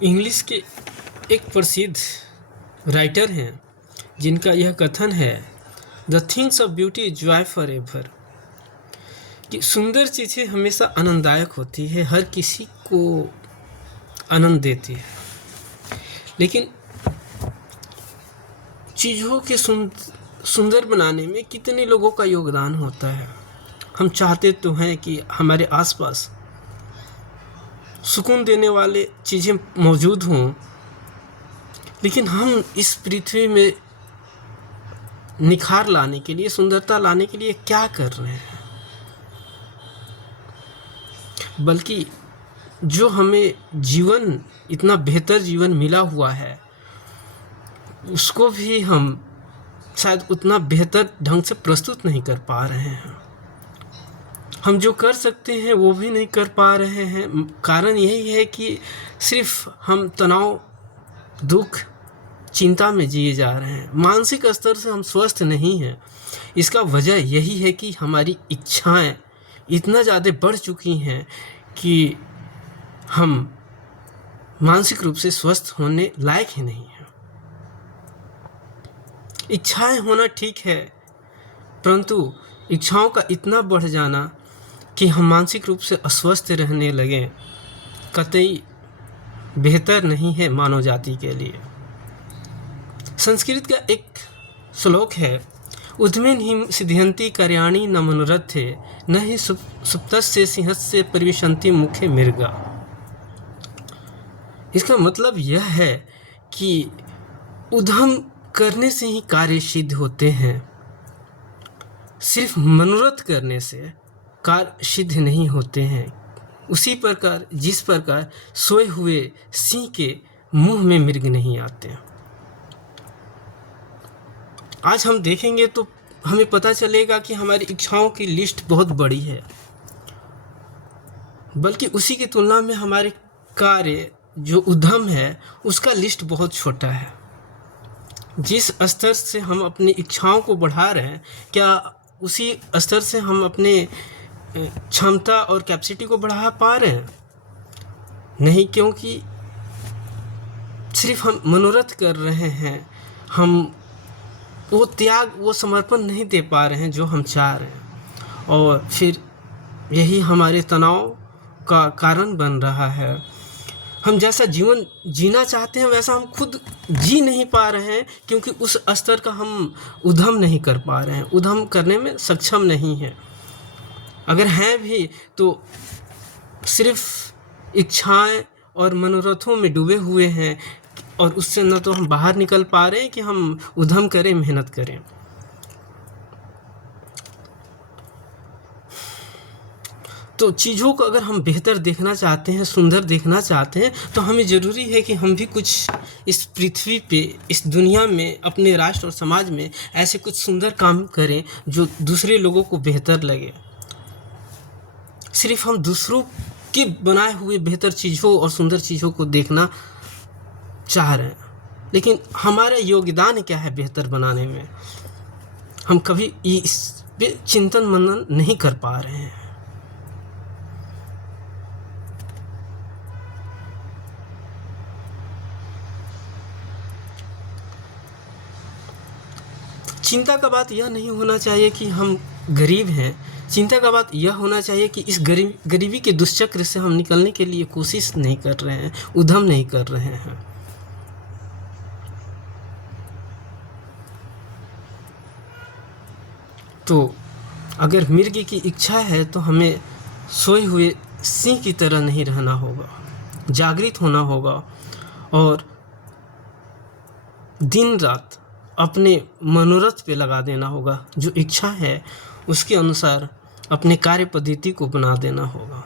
English के एक प्रसिद्ध राइटर हैं जिनका यह कथन है, the things of beauty is Joy for ever, कि सुंदर चीज़ें हमेशा आनंददायक होती है, हर किसी को आनंद देती है। लेकिन चीज़ों के सुंदर बनाने में कितने लोगों का योगदान होता है। हम चाहते तो हैं कि हमारे आसपास सुकून देने वाले चीज़ें मौजूद हों, लेकिन हम इस पृथ्वी में निखार लाने के लिए, सुंदरता लाने के लिए क्या कर रहे हैं। बल्कि जो हमें जीवन, इतना बेहतर जीवन मिला हुआ है, उसको भी हम शायद उतना बेहतर ढंग से प्रस्तुत नहीं कर पा रहे हैं। हम जो कर सकते हैं वो भी नहीं कर पा रहे हैं। कारण यही है कि सिर्फ हम तनाव, दुख, चिंता में जिए जा रहे हैं। मानसिक स्तर से हम स्वस्थ नहीं हैं। इसका वजह यही है कि हमारी इच्छाएं इतना ज़्यादा बढ़ चुकी हैं कि हम मानसिक रूप से स्वस्थ होने लायक ही नहीं हैं। इच्छाएं होना ठीक है, परंतु इच्छाओं का इतना बढ़ जाना कि हम मानसिक रूप से अस्वस्थ रहने लगें, कतई बेहतर नहीं है मानव जाति के लिए। संस्कृत का एक श्लोक है, उद्मेन हिम सिद्ध्यन्ति कार्याणि न मनोरथे, न ही सुप्तस्य सिंहस्य परिविशन्ति मुखे मृगा। इसका मतलब यह है कि उद्यम करने से ही कार्य सिद्ध होते हैं। सिर्फ मनोरथ करने से कार्य सिद्ध नहीं होते हैं। उसी प्रकार जिस प्रकार सोए हुए सिंह के मुंह में मृग नहीं आते। आज हम देखेंगे तो हमें पता चलेगा कि हमारी इच्छाओं की लिस्ट बहुत बड़ी है, बल्कि उसी की तुलना में हमारे कार्य, जो उद्यम है, उसका लिस्ट बहुत छोटा है। जिस स्तर से हम अपनी इच्छाओं को बढ़ा रहे हैं, क्या उसी स्तर से हम अपने क्षमता और कैपेसिटी को बढ़ा पा रहे हैं? नहीं, क्योंकि सिर्फ हम मनोरथ कर रहे हैं। हम वो त्याग, वो समर्पण नहीं दे पा रहे हैं जो हम चाह रहे हैं, और फिर यही हमारे तनाव का कारण बन रहा है। हम जैसा जीवन जीना चाहते हैं वैसा हम खुद जी नहीं पा रहे हैं, क्योंकि उस स्तर का हम उद्यम नहीं कर पा रहे हैं, उद्यम करने में सक्षम नहीं हैं। अगर हैं भी तो सिर्फ इच्छाएं और मनोरथों में डूबे हुए हैं, और उससे न तो हम बाहर निकल पा रहे हैं कि हम उद्यम करें, मेहनत करें। तो चीज़ों को अगर हम बेहतर देखना चाहते हैं, सुंदर देखना चाहते हैं, तो हमें ज़रूरी है कि हम भी कुछ इस पृथ्वी पे, इस दुनिया में, अपने राष्ट्र और समाज में ऐसे कुछ सुंदर काम करें जो दूसरे लोगों को बेहतर लगे। सिर्फ हम दूसरों के बनाए हुए बेहतर चीज़ों और सुंदर चीज़ों को देखना चाह रहे हैं, लेकिन हमारा योगदान क्या है बेहतर बनाने में, हम कभी इस पे चिंतन मनन नहीं कर पा रहे हैं। चिंता का बात यह नहीं होना चाहिए कि हम गरीब हैं। चिंता का बात यह होना चाहिए कि इस गरीबी के दुष्चक्र से हम निकलने के लिए कोशिश नहीं कर रहे हैं, उद्यम नहीं कर रहे हैं। तो अगर मृग की इच्छा है तो हमें सोए हुए सिंह की तरह नहीं रहना होगा, जागृत होना होगा, और दिन रात अपने मनोरथ पे लगा देना होगा। जो इच्छा है उसके अनुसार अपने कार्य पद्धति को बना देना होगा।